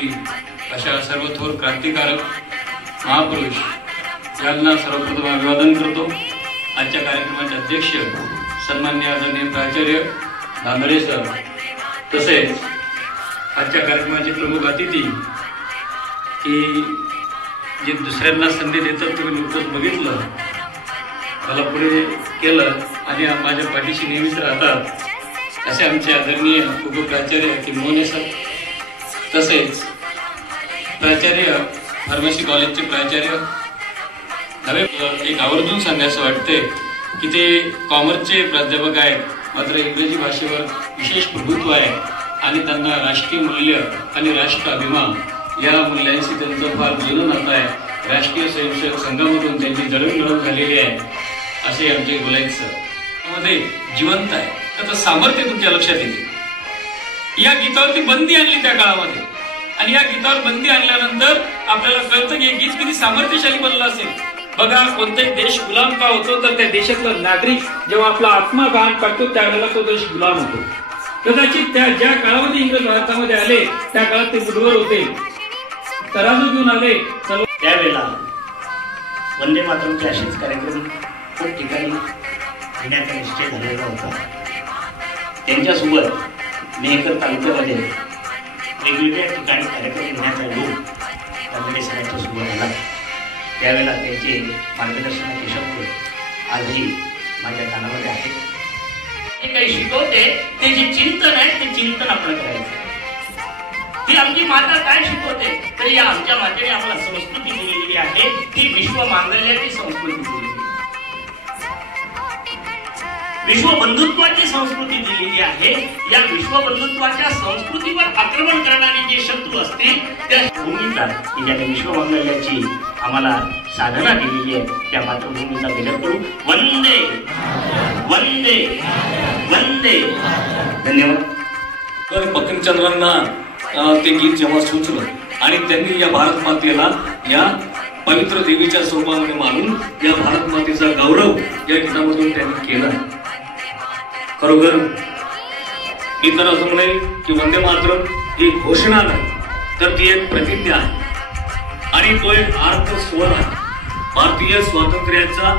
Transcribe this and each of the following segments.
दिली अशा सर्व थोर क्रांतिकारक महापुरुष यांना सर्वप्रथम अभिवादन करतो। आजच्या कार्यक्रमाचे अध्यक्ष सन्माननीय आदरणीय प्राचार्य दांगडे सर, तसेच आजच्या कार्यक्रमाचे प्रमुख अतिथी की जे दुसऱ्यांना संधी देतात तुम्ही नुकतंच बघितलं, मला पुढे केलं आणि माझ्या पाठीशी नेहमीच राहतात असे आमचे आदरणीय उपप्राचार्य की मोने सर, तसेच प्राचार्य फार्मसी कॉलेजचे प्राचार्य नवे एक आवर्जून सांगायचं वाटते की ते कॉमर्सचे प्राध्यापक आहेत, मात्र इंग्रजी भाषेवर विशेष प्रभुत्व आहे आणि त्यांना राष्ट्रीय मूल्य आणि राष्ट्र अभिमान या मूल्यांशी त्यांचं फार जुनं नातं आहे। राष्ट्रीय स्वयंसेवक संघामधून त्यांची जडणघडण झालेली आहे असे आमचे बोलायचं सर मध्ये जिवंत आहे, त्याचं सामर्थ्य तुमच्या लक्षात येते। या गीतावरती बंदी आणली त्या काळामध्ये आणि या गीतावर बंदी आणल्यानंतर आपल्याला कळतं की गीत किती सामर्थ्यशाली बनलं असेल। बघा, कोणताही देश गुलाम का होतो तर त्या देशातला नागरिक जेव्हा आपला आत्मा गहाण करतो त्यावेळेला तो देश गुलाम होतो। कदाचित त्या ज्या काळामध्ये इंग्रज भारतामध्ये आले त्या काळात ते बुधवर होते, तराजू घेऊन आले सर्व। त्यावेळेला वंदे मातरमचे असेच कार्यक्रम खूप ठिकाणी घेण्याचा निश्चय झालेला होता। त्यांच्यासोबत मेहकर तालुक्यामध्ये वेगवेगळ्या ठिकाणी कार्यक्रम घेण्याचा योग दांगडे सरांच्या सोबत आला। त्यावेळेला त्यांचे मार्गदर्शनाचे शब्द आजही माझ्या कानामध्ये आहेत। जे काही शिकवते ते जे चिंतन आहे ते चिंतन आपण करायचं। ती आमची माता काय शिकवते तर या आमच्या मातेने आम्हाला संस्कृती दिलेली आहे, ती विश्व मांगल्याची संस्कृती दिलेली आहे, विश्व बंधुत्वाची संस्कृती दिलेली आहे। या विश्व बंधुत्वाच्या संस्कृतीवर आक्रमण करणारे जे शत्रू असतील त्या भूमीचा की ज्याने विश्व मांगल्याची आम्हाला साधना दिलेली आहे त्या मातृभूमीचा विजय करू। वंदे वंदे वंदे। धन्यवाद। बंकिमचंद्रांना ते गीत जेव्हा सुचलं आणि त्यांनी या भारत मातेला या पवित्र देवीच्या स्वरूपामध्ये मानून या भारत मातेचा गौरव या गीतामधून त्यांनी केला। खरोखर मी तर असं म्हणेल की वंदे मातरम ही घोषणा नाही तर ती एक प्रतिज्ञा आहे आणि तो एक आर्त स्वर आहे। भारतीय स्वातंत्र्याचा,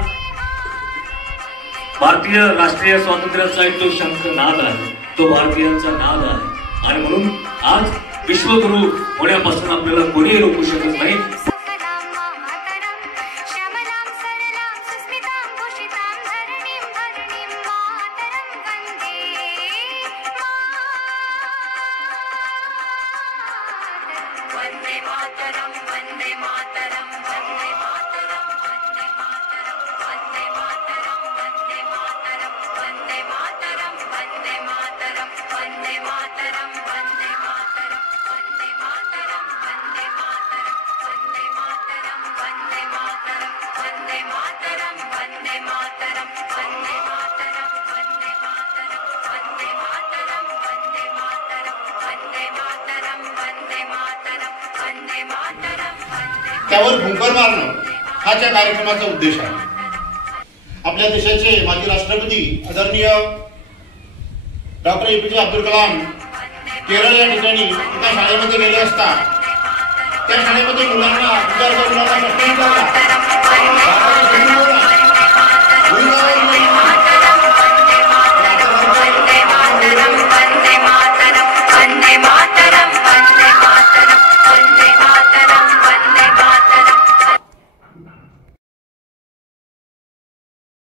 भारतीय राष्ट्रीय स्वातंत्र्याचा एक तो शंखनाद आहे, तो भारतीयांचा नाद आहे आणि म्हणून आज विश्वगुरु होण्यापासून आपल्याला कोणीही रोखू शकत नाही। त्यावर भुंकर मारणं हा त्या कार्यक्रमाचा उद्देश आहे। आपल्या देशाचे माजी राष्ट्रपती आदरणीय डॉक्टर APJ अब्दुल कलाम केरळ या ठिकाणी एका शाळेमध्ये गेले असता त्या शाळेमध्ये मुलांना